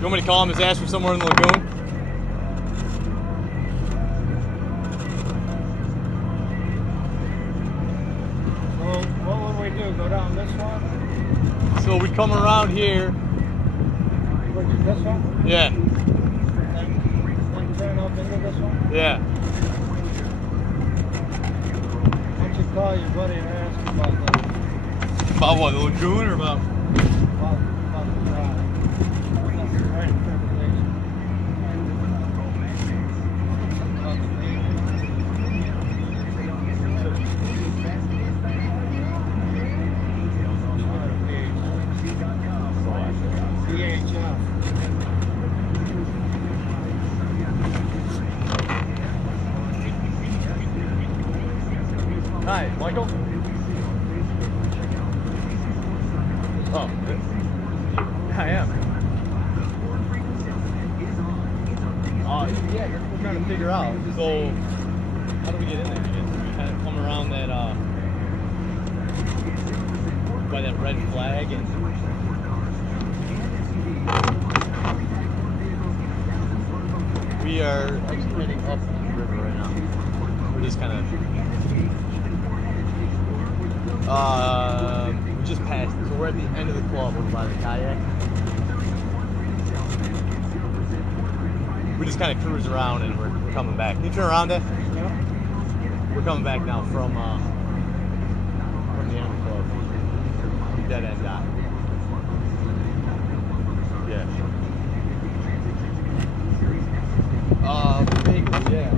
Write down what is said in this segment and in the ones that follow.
You want me to call him and ask for somewhere in the lagoon? Well, what would we do? Go down this one? So we come around here. This one? Yeah. Then turn up into this one? Yeah. Why don't you call your buddy and ask him about that? About what, the lagoon or about? About the drive. That's the right interpretation. About the VHF. Hi, Michael. Oh, I am. Yeah, we're trying to figure out. So, how do we get in there? We kind of come around that, by that red flag and. We are heading up the river right now. We're just kind of. We just passed it, so we're at the end of the club over by the kayak. We just kind of cruise around and we're coming back. Can you turn around there? Yeah. We're coming back now from the end of the club. Dead end dock. Yeah. Vaguely, yeah.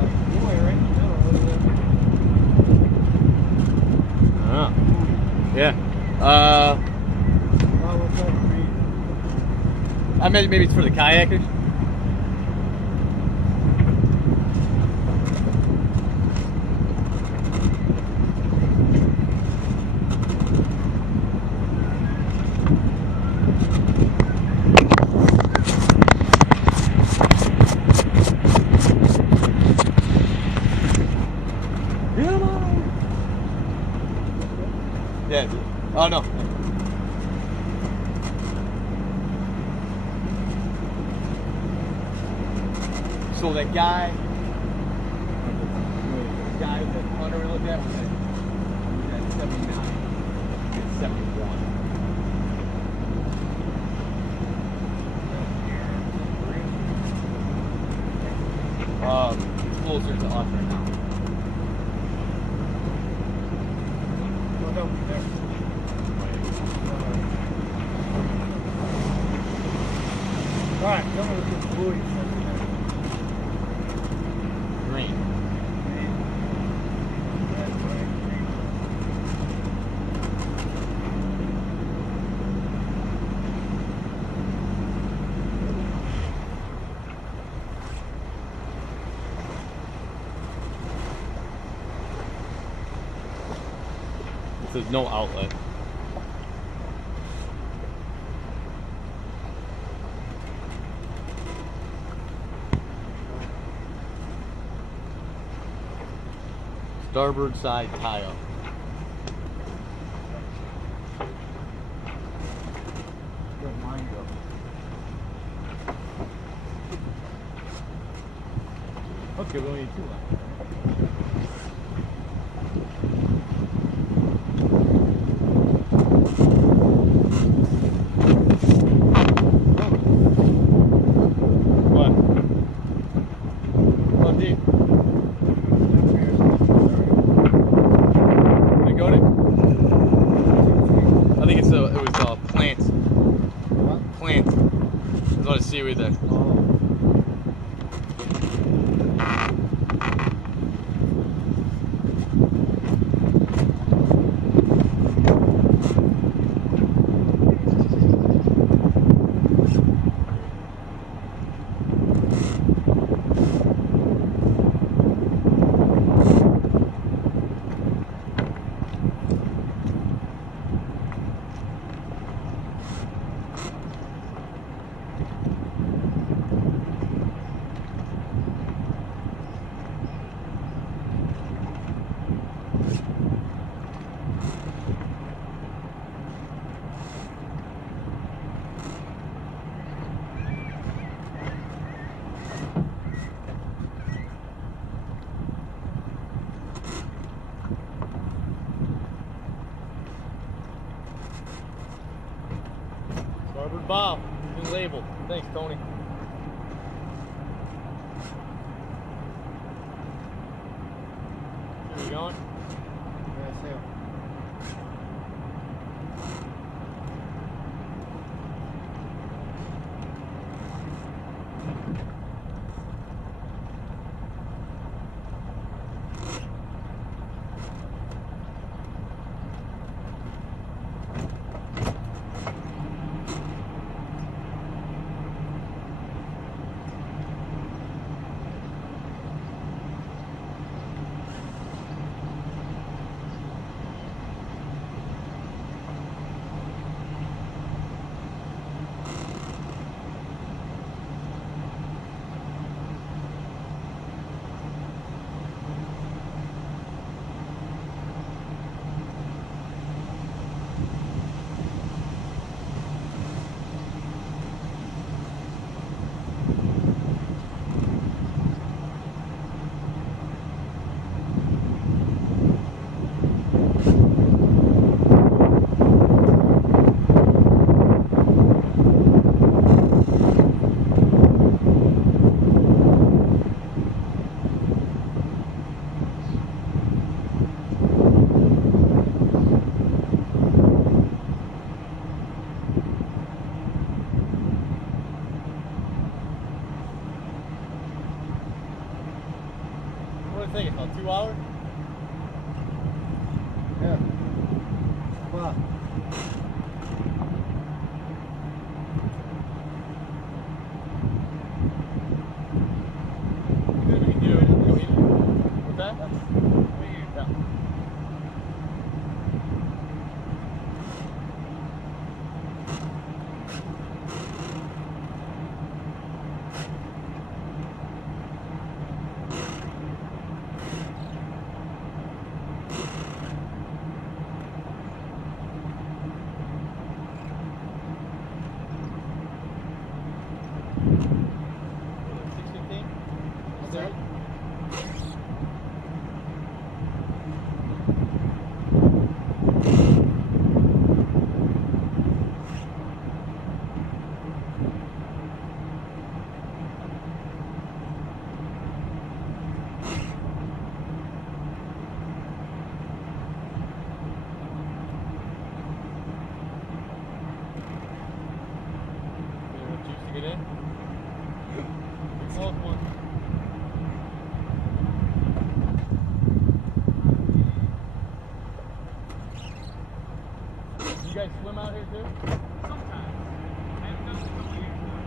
buoy right in the middle. What is that? Oh. Yeah. Oh, what's that green? I meant maybe it's for the kayakers. Yeah. Oh no. So that guy, that hunter we looked at was at 79. It's 71. It's closer to us right now. Oh, no, there. Alright, come with this buoy. Green. There's no outlet. Starboard side tie up. Good mind up. Okay, we only need 2 left. What? What deep? Did it go to? I think it was plant. What? Plant. There's a lot of seaweed there. Oh. Starboard bow. Been labeled. Thanks, Tony. Here we going? Yeah, sail. gonna take it about 2 hours? Yeah. Wow. We can do. What's that? Yeah. Get in. Small one. You guys swim out here too? Sometimes. I haven't done it in a couple years now.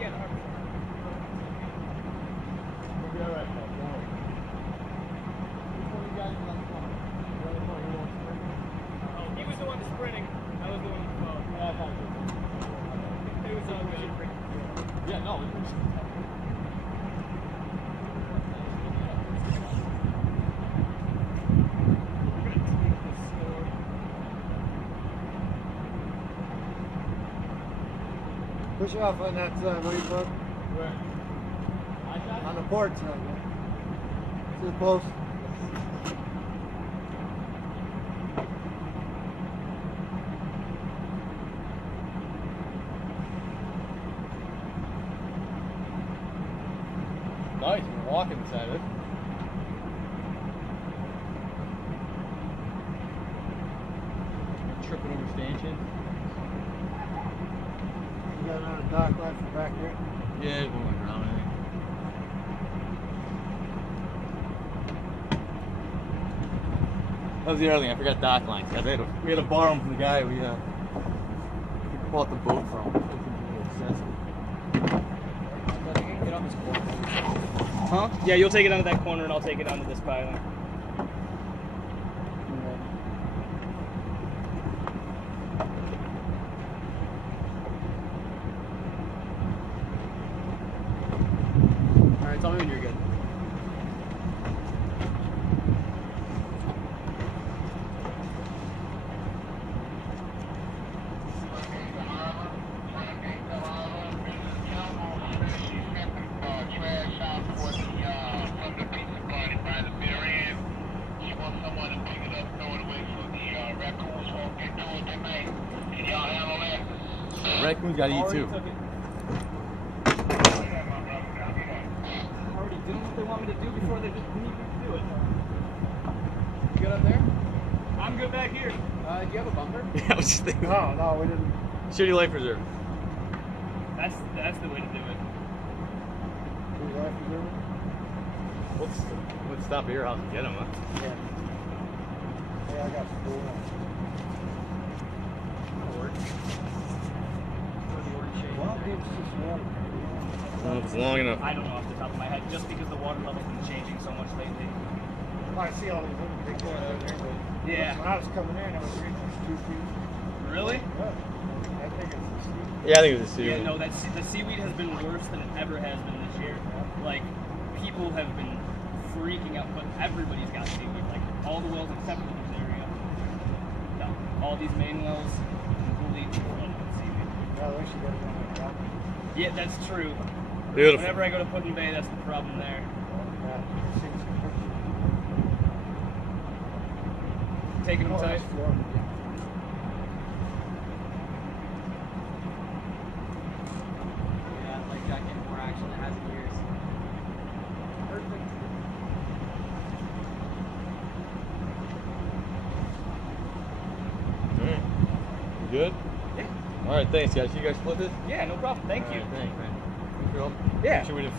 Yeah, the harbor. We'll be alright, Paul. Don't worry. Which one of you guys is on the phone? The other one, you want to sprint? Oh, he was the one sprinting. I was the one on the phone. Yeah, I thought you were. It was all good. Yeah, no, it was. Push off on that side, will you, bud? Where? My side? On the port side, yeah. To the post. Nice, we're walking beside it. Tripping over stanchions. You got another dock line from back there? Yeah, it won't drown anything. That was the other thing, I forgot dock lines. Guys, we had to borrow them from the guy we bought the boat from. Get on this corner. Huh? Yeah, you'll take it onto that corner and I'll take it onto this piling. Alright, tell me when you're good. Raccoons gotta eat too. Already doing what they want me to do before they just need me to do it. You good up there? I'm good back here. Do you have a bumper? Yeah, I was just thinking. No, we didn't. Shitty life preserver. That's the way to do it. Do you like to do it? Let's stop at your house and get them, huh? Yeah. Yeah, I got 4. That'll work. Well, it's just water. I don't know if it's long enough. I don't know off the top of my head, just because the water level's been changing so much lately. I see all these little big ones out there, but Yeah. when I was coming in, it was reaching 2 feet. Really? Yeah. I think it's the sea. Yeah, I think it was a Yeah, seaweed. no, the seaweed has been worse than it ever has been this year. Like, people have been freaking out, but everybody's got seaweed. Like, all the wells except for this area. No, all these main wells completely flooded with seaweed. Yeah, at least you got it on the top. Yeah, that's true. Beautiful. Whenever I go to Put in Bay, that's the problem there. Yeah, I've seen some pictures. Taking them Oh, tight. that's Florida. good? Yeah. All right, thanks, guys. You guys split this? Yeah, no problem. Thank All you. right, thanks, man. Thanks for help. Yeah. Make sure we didn't